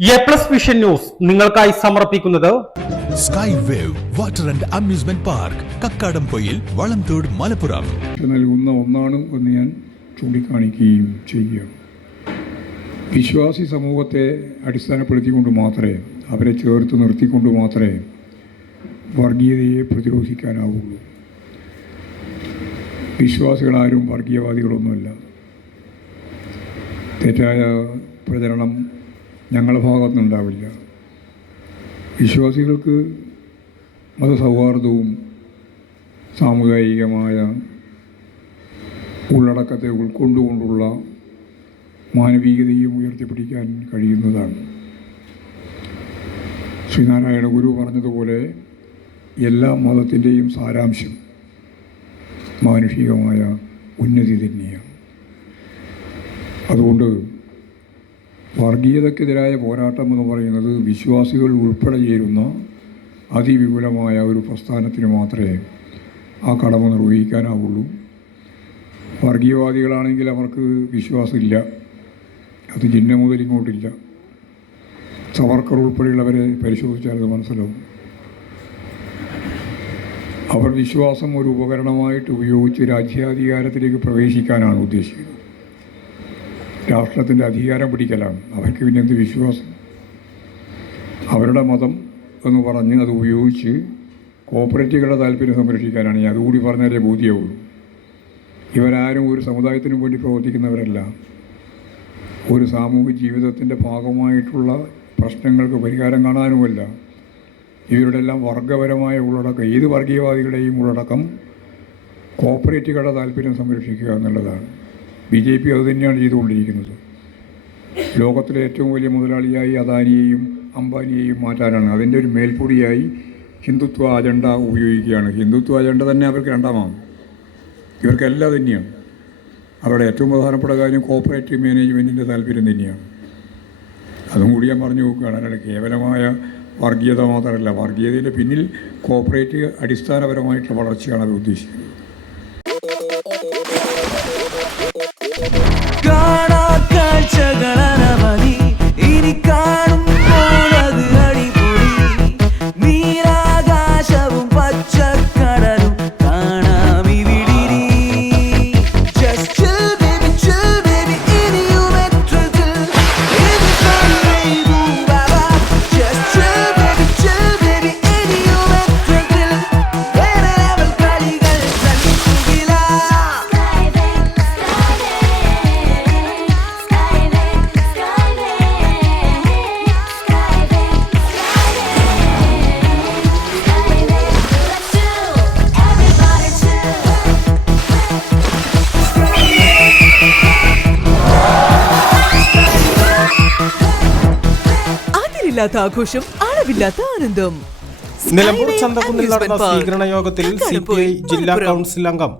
Vision news നിങ്ങൾക്കായി സമർപ്പിക്കുന്നത് sky wave water and amusement park Kakkadampoyil Valamthode Malappuram നൽകുന്ന ഒന്നാണ് എന്ന് ഞാൻ ചൂണ്ടിക്കാണിക്കുകയും ചെയ്യുകയാണ്. വിശ്വാസി സമൂഹത്തെ അടിസ്ഥാനപ്പെടുത്തിക്കൊണ്ട് മാത്രമേ, അവരെ ചേർത്ത് നിർത്തിക്കൊണ്ട് മാത്രമേ വർഗീയതയെ പ്രതിരോധിക്കാനാവുള്ളൂ. വിശ്വാസികളാരും വർഗീയവാദികളൊന്നുമല്ല. തെറ്റായ പ്രചരണം ഞങ്ങളുടെ ഭാഗത്തുനിന്നുണ്ടാവില്ല. വിശ്വാസികൾക്ക് മതസൗഹാർദ്ദവും സാമുദായികമായ ഉള്ളടക്കത്തെ ഉൾക്കൊണ്ടുകൊണ്ടുള്ള മാനവികതയും ഉയർത്തിപ്പിടിക്കാൻ കഴിയുന്നതാണ്. ശ്രീനാരായണ ഗുരു പറഞ്ഞതുപോലെ എല്ലാ മതത്തിൻ്റെയും സാരാംശം മാനുഷികമായ ഉന്നതി തന്നെയാണ്. അതുകൊണ്ട് വർഗീയതക്കെതിരായ പോരാട്ടം എന്ന് പറയുന്നത് വിശ്വാസികൾ ഉൾപ്പെടെ ചേരുന്ന അതിവിപുലമായ ഒരു പ്രസ്ഥാനത്തിന് മാത്രമേ ആ കടമ നിർവഹിക്കാനാവുള്ളൂ. വർഗീയവാദികളാണെങ്കിൽ അവർക്ക് വിശ്വാസമില്ല, അത് ജിന്ന മുതൽ ഇങ്ങോട്ടില്ല. സവർക്കർ ഉൾപ്പെടെയുള്ളവരെ പരിശോധിച്ചാൽ അത് മനസ്സിലാവും. അവർ വിശ്വാസം ഒരു ഉപകരണമായിട്ട് ഉപയോഗിച്ച് രാജ്യാധികാരത്തിലേക്ക് പ്രവേശിക്കാനാണ് ഉദ്ദേശിക്കുന്നത്. രാഷ്ട്രത്തിൻ്റെ അധികാരം പിടിക്കലാണ്. അവർക്ക് പിന്നെ എന്ത് വിശ്വാസം? അവരുടെ മതം എന്ന് പറഞ്ഞ് അത് ഉപയോഗിച്ച് കോപ്പറേറ്റീവുകളുടെ താല്പര്യം സംരക്ഷിക്കാനാണ്. ഞാൻ അതുകൂടി പറഞ്ഞാലേ ബോധ്യമുള്ളൂ. ഇവരാരും ഒരു സമുദായത്തിനു വേണ്ടി പ്രവർത്തിക്കുന്നവരല്ല. ഒരു സാമൂഹിക ജീവിതത്തിൻ്റെ ഭാഗമായിട്ടുള്ള പ്രശ്നങ്ങൾക്ക് പരിഹാരം കാണാനുമല്ല. ഇവരുടെ എല്ലാം വർഗപരമായ ഉള്ളടക്കം, ഏത് വർഗീയവാദികളുടെയും ഉള്ളടക്കം കോപ്പറേറ്റീവുകളുടെ താല്പര്യം സംരക്ഷിക്കുക എന്നുള്ളതാണ്. BJP അത് തന്നെയാണ് ചെയ്തുകൊണ്ടിരിക്കുന്നത്. ലോകത്തിലെ ഏറ്റവും വലിയ മുതലാളിയായി അദാനിയെയും അംബാനിയെയും മാറ്റാനാണ്. അതിൻ്റെ ഒരു മേൽപ്പൊടിയായി ഹിന്ദുത്വ അജണ്ട ഉപയോഗിക്കുകയാണ്. ഹിന്ദുത്വ അജണ്ട തന്നെ അവർക്ക് രണ്ടാമാണ്. ഇവർക്കെല്ലാം തന്നെയാണ്. അവരുടെ ഏറ്റവും പ്രധാനപ്പെട്ട കാര്യം കോപ്പറേറ്റീവ് മാനേജ്മെൻറ്റിൻ്റെ താല്പര്യം തന്നെയാണ്. അതും കൂടി ഞാൻ പറഞ്ഞു നോക്കുകയാണ്. അല്ലാതെ കേവലമായ വർഗീയത മാത്രമല്ല, വർഗീയതയുടെ പിന്നിൽ കോപ്പറേറ്റീവ് അടിസ്ഥാനപരമായിട്ടുള്ള വളർച്ചയാണ് അവർ ഉദ്ദേശിക്കുന്നത്. ആഘോഷം, അളവില്ലാത്ത ആനന്ദം. നിലമ്പൂർ ചന്തക്കുന്നിൽ നടന്ന സ്വീകരണ യോഗത്തിൽ CPI ജില്ലാ കൗൺസിൽ അംഗം